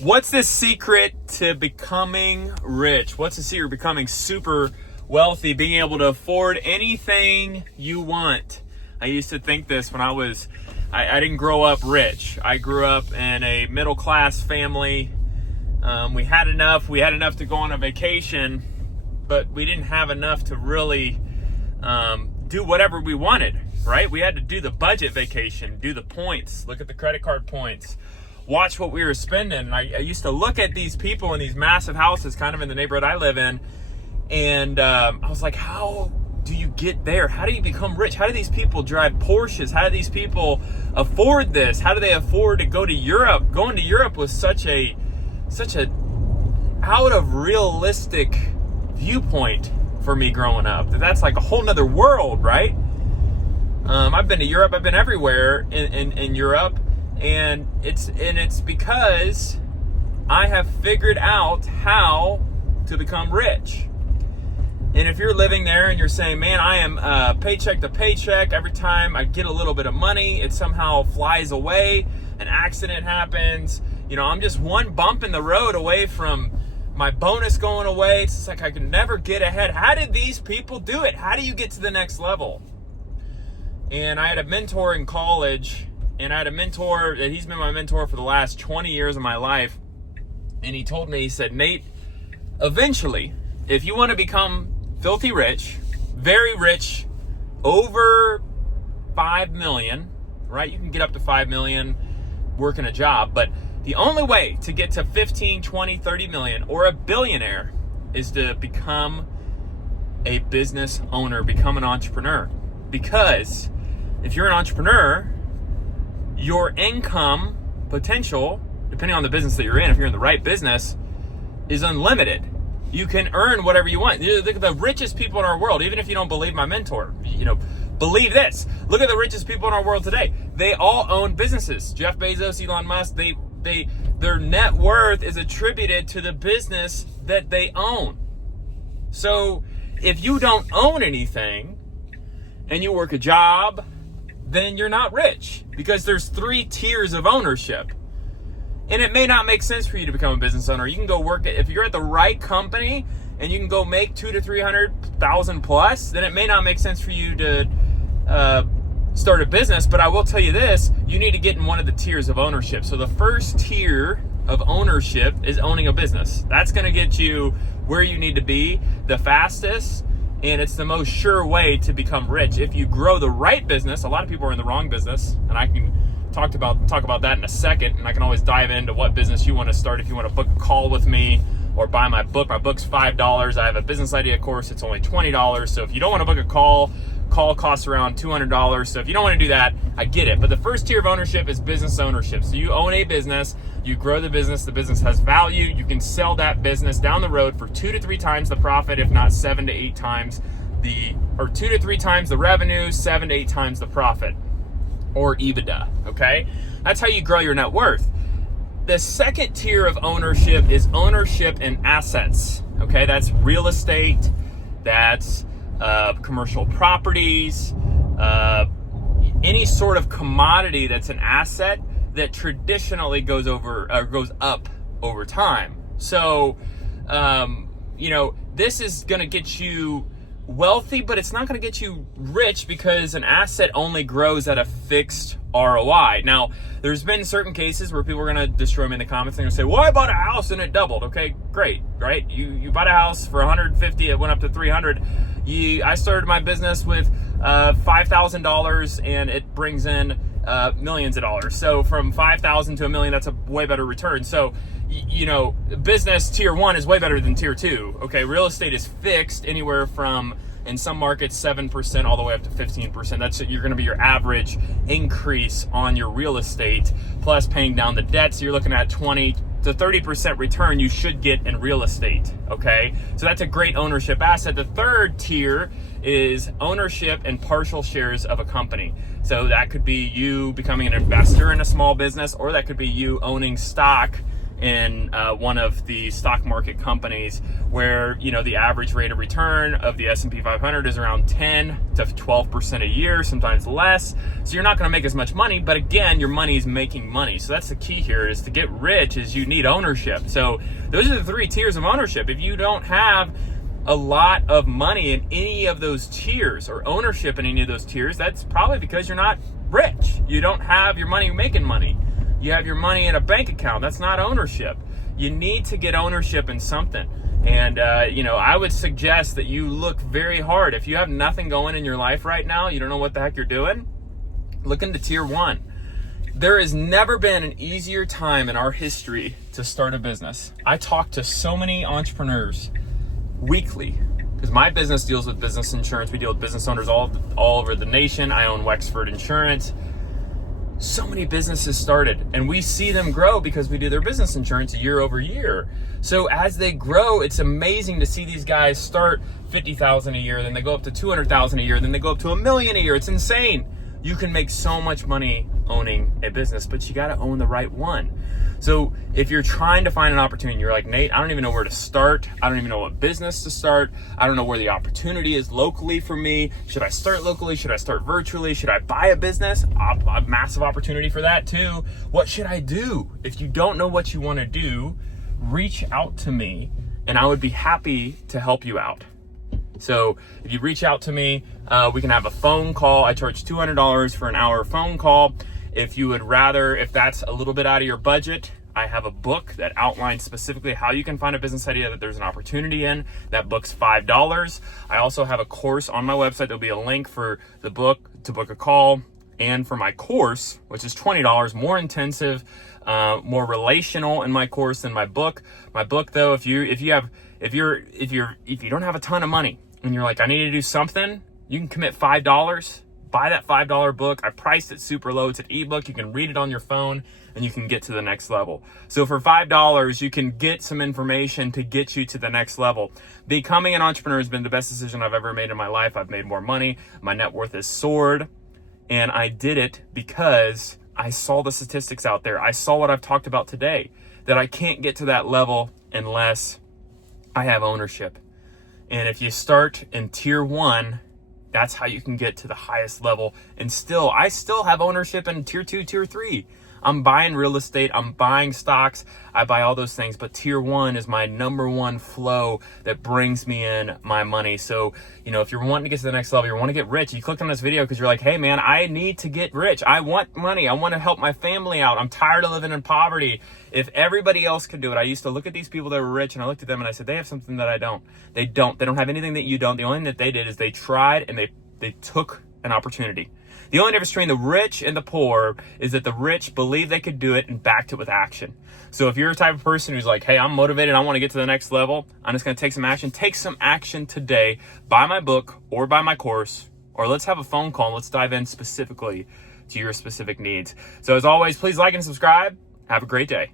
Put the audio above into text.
What's the secret to becoming rich? What's the secret to becoming super wealthy, being able to afford anything you want? I used to think this when I didn't grow up rich. I grew up in a middle class family. We had enough to go on a vacation, but we didn't have enough to really do whatever we wanted, right? We had to do the budget vacation, do the points, look at the credit card points, watch what we were spending. And I used to look at these people in these massive houses kind of in the neighborhood I live in, and I was like, how do you get there? How do you become rich? How do these people drive Porsches? How do these people afford this? How do they afford to go to Europe? Going to Europe was such a out of realistic viewpoint for me growing up. That's like a whole nother world, right? I've been to Europe. I've been everywhere in Europe, and it's because I have figured out how to become rich. And if you're living there and you're saying, man, I am paycheck to paycheck, every time I get a little bit of money, it somehow flies away, an accident happens, I'm just one bump in the road away from my bonus going away. It's just like I can never get ahead. How did these people do it? How do you get to the next level? And I had a mentor in college, and I had a mentor that he's been my mentor for the last 20 years of my life. And he told me, he said, Nate, eventually, if you want to become filthy rich, very rich, over 5 million, right? You can get up to 5 million working a job, but the only way to get to 15, 20, 30 million or a billionaire is to become a business owner, become an entrepreneur. Because if you're an entrepreneur, your income potential, depending on the business that you're in, if you're in the right business, is unlimited. You can earn whatever you want. Look at the richest people in our world, even if you don't believe my mentor, believe this. Look at the richest people in our world today. They all own businesses. Jeff Bezos, Elon Musk, their net worth is attributed to the business that they own. So if you don't own anything and you work a job, then you're not rich, because there's 3 tiers of ownership. And it may not make sense for you to become a business owner. You can go work if you're at the right company and you can go make 200,000 to 300,000 plus, then it may not make sense for you to start a business. But I will tell you this, you need to get in one of the tiers of ownership. So the first tier of ownership is owning a business. That's going to get you where you need to be the fastest, and it's the most sure way to become rich. If you grow the right business, a lot of people are in the wrong business, and I can talk about that in a second, and I can always dive into what business you want to start. If you want to book a call with me or buy my book's $5. I have a business idea course, it's only $20. So if you don't want to book a call costs around $200. So if you don't want to do that, I get it. But the first tier of ownership is business ownership. So you own a business, you grow the business has value, you can sell that business down the road for 2 to 3 times the profit, if not 7 to 8 times 2 to 3 times the revenue, 7 to 8 times the profit, or EBITDA, okay? That's how you grow your net worth. The second tier of ownership is ownership in assets, okay? That's real estate, that's commercial properties, any sort of commodity that's an asset that traditionally goes up over time. So, this is going to get you wealthy, but it's not going to get you rich, because an asset only grows at a fixed ROI. Now, there's been certain cases where people are going to destroy me in the comments. They're going to say, well, I bought a house and it doubled. Okay, great, right? You bought a house for $150, it went up to $300. I started my business with $5,000 and it brings in millions of dollars. So from $5,000 to $1 million, that's a way better return. So, business tier 1 is way better than tier 2. Okay, real estate is fixed anywhere from, in some markets, 7% all the way up to 15%. That's you're going to be your average increase on your real estate, plus paying down the debt. So you're looking at 20 to 30% return you should get in real estate. Okay, so that's a great ownership asset. The third tier is ownership and partial shares of a company. So that could be you becoming an investor in a small business, or that could be you owning stock in one of the stock market companies where, you know, the average rate of return of the S&P 500 is around 10 to 12% a year, sometimes less. So you're not going to make as much money, but again, your money is making money. So that's the key here, is to get rich is you need ownership. So those are the 3 tiers of ownership. If you don't have a lot of money in any of those tiers or ownership in any of those tiers, that's probably because you're not rich. You don't have your money making money. You have your money in a bank account. That's not ownership. You need to get ownership in something. And, you know, I would suggest that you look very hard. If you have nothing going in your life right now, you don't know what the heck you're doing, look into tier 1. There has never been an easier time in our history to start a business. I talk to so many entrepreneurs weekly because my business deals with business insurance. We deal with business owners all over the nation. I own Wexford Insurance. So many businesses started, and we see them grow because we do their business insurance year over year. So as they grow, it's amazing to see these guys start $50,000 a year, then they go up to $200,000 a year, then they go up to $1 million a year. It's insane. You can make so much money owning a business, but you got to own the right one. So if you're trying to find an opportunity, you're like, Nate, I don't even know where to start. I don't even know what business to start. I don't know where the opportunity is locally for me. Should I start locally? Should I start virtually? Should I buy a business? A massive opportunity for that too. What should I do? If you don't know what you want to do, reach out to me and I would be happy to help you out. So if you reach out to me, we can have a phone call. I charge $200 for an hour phone call. If you would rather, if that's a little bit out of your budget, I have a book that outlines specifically how you can find a business idea that there's an opportunity in. That book's $5. I also have a course on my website. There'll be a link for the book to book a call, and for my course, which is $20, more intensive, more relational in my course than my book. My book, though, if you don't have a ton of money and you're like, I need to do something, you can commit $5. Buy that $5 book. I priced it super low. It's an ebook. You can read it on your phone and you can get to the next level. So for $5, you can get some information to get you to the next level. Becoming an entrepreneur has been the best decision I've ever made in my life. I've made more money. My net worth has soared. And I did it because I saw the statistics out there. I saw what I've talked about today, that I can't get to that level unless I have ownership. And if you start in tier 1, that's how you can get to the highest level. And I still have ownership in tier 2, tier 3. I'm buying real estate. I'm buying stocks. I buy all those things. But tier 1 is my number one flow that brings me in my money. So, you know, if you're wanting to get to the next level, you want to get rich, you clicked on this video because you're like, hey man, I need to get rich. I want money. I want to help my family out. I'm tired of living in poverty. If everybody else could do it, I used to look at these people that were rich and I looked at them and I said, they have something that I don't. They don't have anything that you don't. The only thing that they did is they tried and they took an opportunity. The only difference between the rich and the poor is that the rich believed they could do it and backed it with action. So if you're a type of person who's like, hey, I'm motivated, I want to get to the next level, I'm just going to take some action today. Buy my book or buy my course, or let's have a phone call and let's dive in specifically to your specific needs. So as always, please like and subscribe. Have a great day.